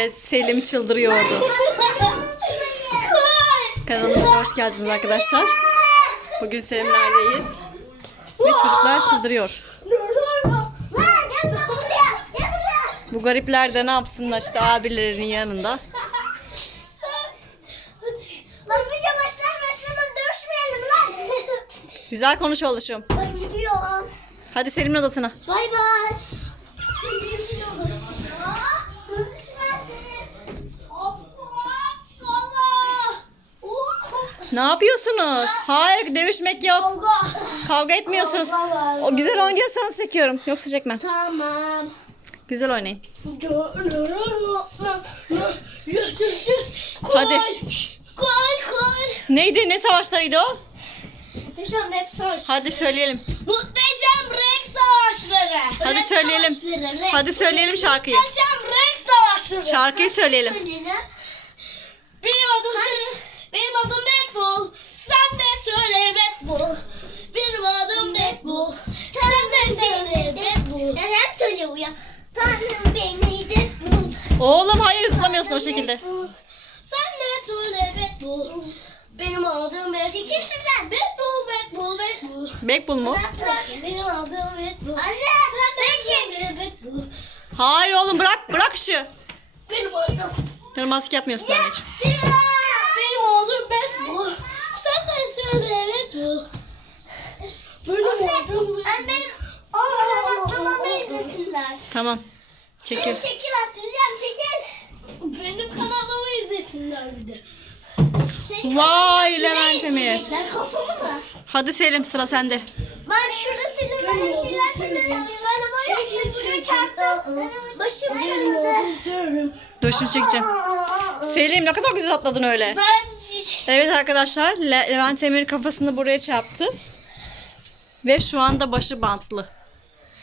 Evet Selim çıldırıyordu. Kanalımıza hoş geldiniz arkadaşlar. Bugün Selimler'deyiz. Ve çocuklar çıldırıyor. Bu garipler de ne yapsınlar işte abilerinin yanında. Lan biz yavaşlar başlamadan dövüşmeyelim lan. Güzel konuş. Ben gidiyorum. Hadi Selim'in odasına. Bay bay. Ne yapıyorsunuz? Hayır dövüşmek yok. Kavga etmiyorsunuz. O güzel oynuyorsanız çekiyorum. Yoksa çekmem. Tamam. Güzel oynayın. Hadi. Koy koy. Neydi? Ne savaşlarıydı o? Muhteşem rap savaşı. Hadi söyleyelim. Muhteşem renk savaşları. Hadi söyleyelim. savaşları, Hadi söyleyelim şarkıyı. Muhteşem renk savaşları. Şarkıyı söyleyelim. Benim adım benim adım Batbull. Sen de söyle Batbull. Benim adım Batbull. Sen de söyle Batbull. Neden söylüyor ya? Tanrım beni Batbull. Oğlum hayır zıplamıyorsun o şekilde. Sen de söyle Batbull. Benim adım Batbull. Çekilsin lan. Batbull, Batbull, Batbull. Backbull mu? Benim adım Batbull. Anne. Sen de söyle Batbull. Hayır oğlum bırak bırak ışığı. Benim adım. Dur maske yapmıyorsun anneciğim. Benim oğlum Batbull. Sen de söyle Batbull. Benim oğlum Ben benim oradan atlamamı izlesinler. Tamam. Çekil. çekil atlayacağım çekil. Benim kanalımı izlesinler bir de. Vay Levent Emir. Ben kafamı mı? Hadi Selim sıra sende. Ben şurada senin böyle bir şeyler. Ben de böyle buraya çarptım. Başım yanıldı. Dur şunu çekeceğim. Selim ne kadar güzel atladın öyle. Ben Evet arkadaşlar Le- Levent Emir kafasını buraya çarptı. Ve şu anda başı bantlı.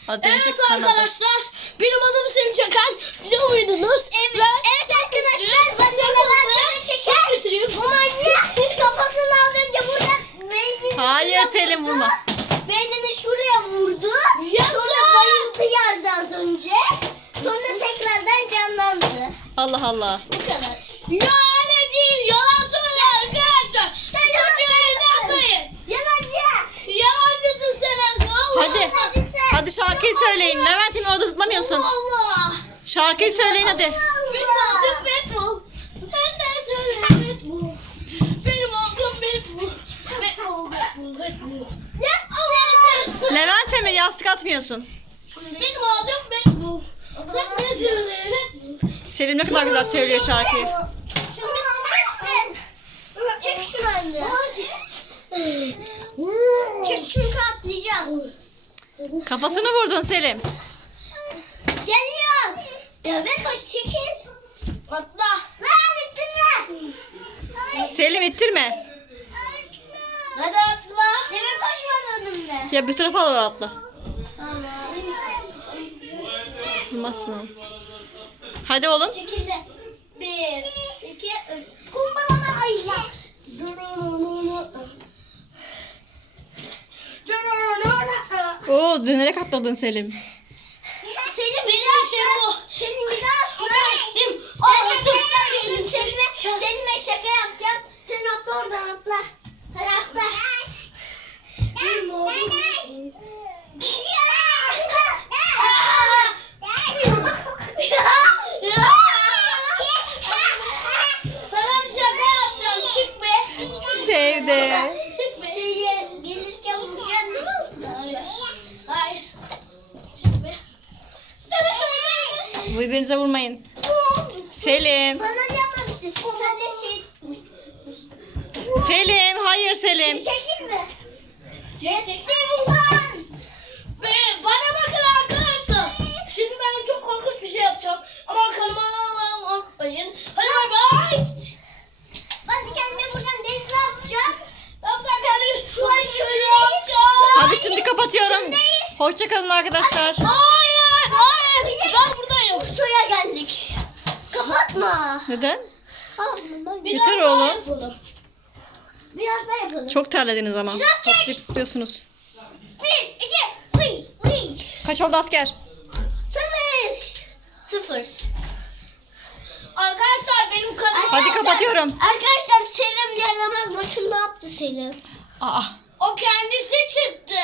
Az önce Evet kanadı. arkadaşlar, benim adım Selim Çakal. Biliyor muydunuz? Evet, evet arkadaşlar, ben Levent Çakal. Bu manyak kafasını az önce burada beynini Hayır Selim vurdu. vurma. Beynini şuraya vurdu. Sonra bayıldı yerde az önce. Sonra tekrardan canlandı. Allah Allah. Bu kadar. Ya öyle değil, yalan söyle arkadaşlar. Sen yalan söylüyorsun. Yalancı. Yalancısın sen Aslı. Hadi. Hadi şarkıyı söyleyin. Levent Emir orada zıplamıyorsun. Allah. Şarkıyı söyleyin hadi. Benim adım Batbull. Sen de söyle Batbull. Benim adım Batbull. Batbull, Batbull, Batbull. Ya Allah'ım. Levent Emir yastık atmıyorsun. Benim adım Batbull. Sen de söyle Batbull. Selim ne kadar güzel söylüyor şarkıyı. Şimdi çeksin. Çek şunu anne. Çek çünkü atlayacağım. Kafasını vurdun Selim. Geliyor. Ya ben koş çekil. Atla. Lan ittirme. Selim ittirme. Hadi atla. Demir koş var önümde. Ya bir tarafa doğru atla. Olmazsın oğlum. Hadi oğlum. Çekildi. Bir, iki, üç. Kumbalama ayıya. Oo dönerek atladın Selim. Senin benim işim bu. Senin bir daha Selim. Selim'e, Selim'e şaka yapacağım. Sen atla oradan atla. Hadi atla. Benim oğlum. Sana bir şaka yapacağım. Çık be. Sevdi. Çık be. Şeye gelirken vuracaksın değil mi aslında? Hayır. Hayır. Çık be. Birbirinize vurmayın. Selim. Bana yapmamıştın? Sadece şey çıkmıştı. Selim. Hayır Selim. Çekil mi? Çektim ulan. Be, bana bakın arkadaşlar. Şimdi ben çok korkunç bir şey yapacağım. Ama kanalıma unutmayın. Hadi bay bay. Ben de kendimi buradan denize atacağım. Ben de kendimi şuradan şöyle atacağım. Hadi şimdi kapatıyorum. Hoşçakalın arkadaşlar. Ben Suya geldik. Kapatma. Neden? Bir Yeter daha oğlum. yapalım. Biraz daha yapalım. Çok terlediniz ama. Şunu çek. Hoplayıp. Bir, iki, uy, uy. Kaç oldu asker? Sıfır. Sıfır. Arkadaşlar benim kanalıma Hadi kapatıyorum. Arkadaşlar Selim yaramaz bakın ne yaptı Selim. Aa. o kendisi çıktı.